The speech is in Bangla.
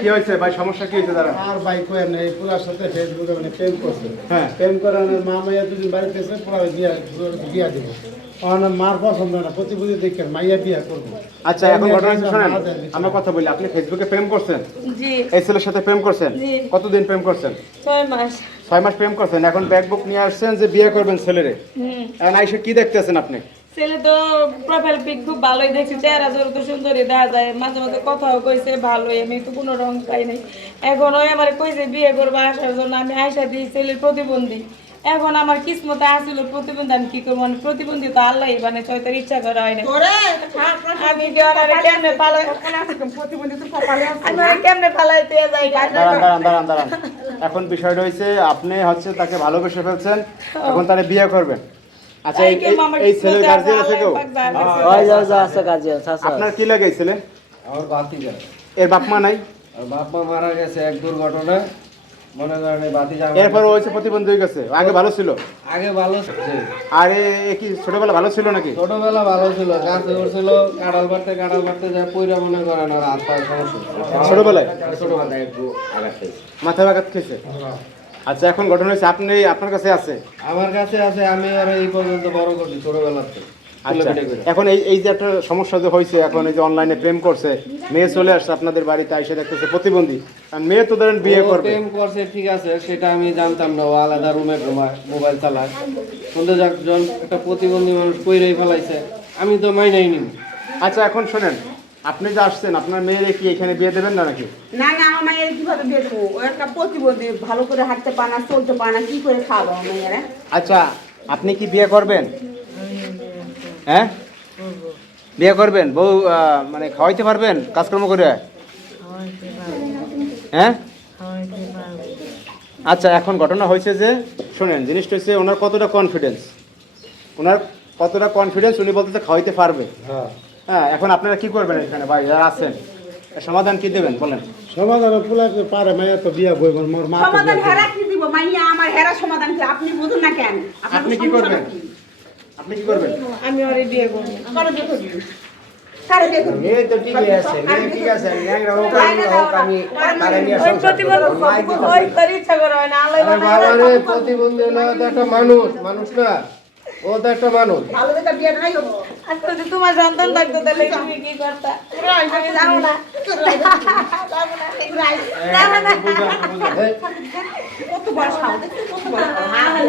কি হয়েছে ভাই, সমস্যা কি হয়েছে? দাঁড়া আর ভাই কই না, এই পুরার সাথে ফেসবুকে মানে প্রেম করছে। হ্যাঁ, প্রেম করানোর মা মাইয়া দুদিন বাড়িতে এসে পুরা বিয়া দিব। আমার মার পছন্দ না, প্রতিবন্ধী দেখেন মাইয়া বিয়া করবো। আচ্ছা, এখন ঘটনা হচ্ছে, শোনেন আমার কথা বলি, আপনি ফেসবুকে প্রেম করছেন? জি। এই ছেলের সাথে প্রেম করছেন? জি। কতদিন প্রেম করছেন? 6 মাস। 6 মাস প্রেম করছেন, এখন ব্যাকবুক নিয়ে আসছেন যে বিয়ে করবেন ছেলেরে। এখন আইসা কি দেখতেছেন আপনি? ছেলে তো প্রোফাইল পিক খুব ভালোই দেখছি, চেহারা জোর তো সুন্দরই দেখা যায়, মাঝে মাঝে কথাও কইছে ভালোই, আমি তো কোনো রং পাই নাই। এখন ওই আমার কইছে বিয়ে করবো আসার জন্য, আমি আয়সা দিই ছেলের প্রতিবন্ধী। এখন আমার কিসমতে আসছিল প্রতিবন্ধী, আমি কি করবো, মানে প্রতিবন্ধী তো আল্লাহ মানে চৈতার ইচ্ছা করা হয় না। আমি কেমনে পালাই, কেমনে পালাইতে যাই। দাঁড়ান, এখন বিষয়টা হয়েছে আপনি হচ্ছে তাকে ভালোবেসে ফেলছেন, এখন তারা বিয়ে করবেন। আচ্ছা, এই ছেলের গার্জিয়ান আছে কেউ? আপনার কি লাগে এই ছেলে? আমার ভাতিজা। এর বাপ মা নাই? আর বাপ মা মারা গেছে এক দুর্ঘটনা, মনে করেন এই ভাতিজা। এরপর হয়েছে প্রতিবন্ধী হয়ে গেছে, আগে ভালো ছিল? আগে ভালো ছিল। আর এ কি ছোটবেলা ভালো ছিল নাকি? ছোটবেলা ভালো ছিল, গাছে উঠছিল, কাঁড়াল বাড়তে যায় পয়রা, মনে করেন আর হাত পায়ের সমস্যা। ছোটবেলায় একটু আঘাত খেয়েছে, মাথায় আঘাত খেয়েছে। আচ্ছা, এখন ঘটনা হয়েছে আপনি, আপনার কাছে আছে? আমার কাছে আছে, আমি আর এই পর্যন্ত বড় করছি ছোটবেলাতে। আচ্ছা, এখন এই যে একটা সমস্যা যে হয়েছে, এখন এই যে অনলাইনে প্রেম করছে, মেয়ে চলে আসছে আপনাদের বাড়িতে, এসে দেখতেছে প্রতিবন্ধী, আর মেয়ে তো ধরেন বিয়ে করবে। প্রেম করছে ঠিক আছে, সেটা আমি জানতাম না, ও আলাদা রুমে ঘুমায়, মোবাইল চালায়, কিন্তু যখন একটা প্রতিবন্ধী মানুষ কইরাই ফেলাইছে, আমি তো মাইনাই নিব। আচ্ছা, এখন শোনেন, আপনি যে আসছেন, আপনার মেয়ের কি এখানে বিয়ে দেবেন না নাকি? না না, আমার মায়ের কিভাবে বিয়ে দেবো? ও একটা প্রতিবন্ধী, ভালো করে হাঁটতে পারে না, চলতে পারে না, কি করে খাবো আমার মেয়েরা? আচ্ছা, আপনি কি বিয়ে করবেন? হ্যাঁ, বিয়ে করবেন? বউ মানে খাওয়াইতে পারবেন কাজকর্ম করে? হ্যাঁ, আচ্ছা, এখন ঘটনা হয়েছে যে, শোনেন জিনিসটা হচ্ছে, ওনার কতটা কনফিডেন্স, উনি বলতে খাওয়াইতে পারবে। হ্যাঁ, এখন আপনারা কি করবেন এখানে ভাই যারা আছেন, সমাধান কি দেবেন বলেন? সমাধান পুলাতে পারে, মাইয়া তো বিয়া বই, মোর মা সমাধান হেরা কি দিব? মাইয়া আমার হেরা সমাধান কি? আপনি বুঝুন না কেন? আপনি কি করবেন? আপনি কি করবেন? আমি ওরে বিয়ে করবো। কারে দেখো, কারে দেখো, মেয়ে তো ঠিকই আছে, মেয়ে ঠিক আছে, ওই প্রতিবন্ধী ওই তোর ইচ্ছা করা হয় না, আল্লাহ বাবারে প্রতিবন্ধী না, তো একটা মানুষ না, ও তো একটা মানুষ। ভালো দেখে বিয়ে নাই হবো। আর যদি তোমার সন্তান থাকতো তাহলে তুমি কি করতা? আমি যাবো না, যাবো না। কত বড় সাহস, কত বড় সাহস।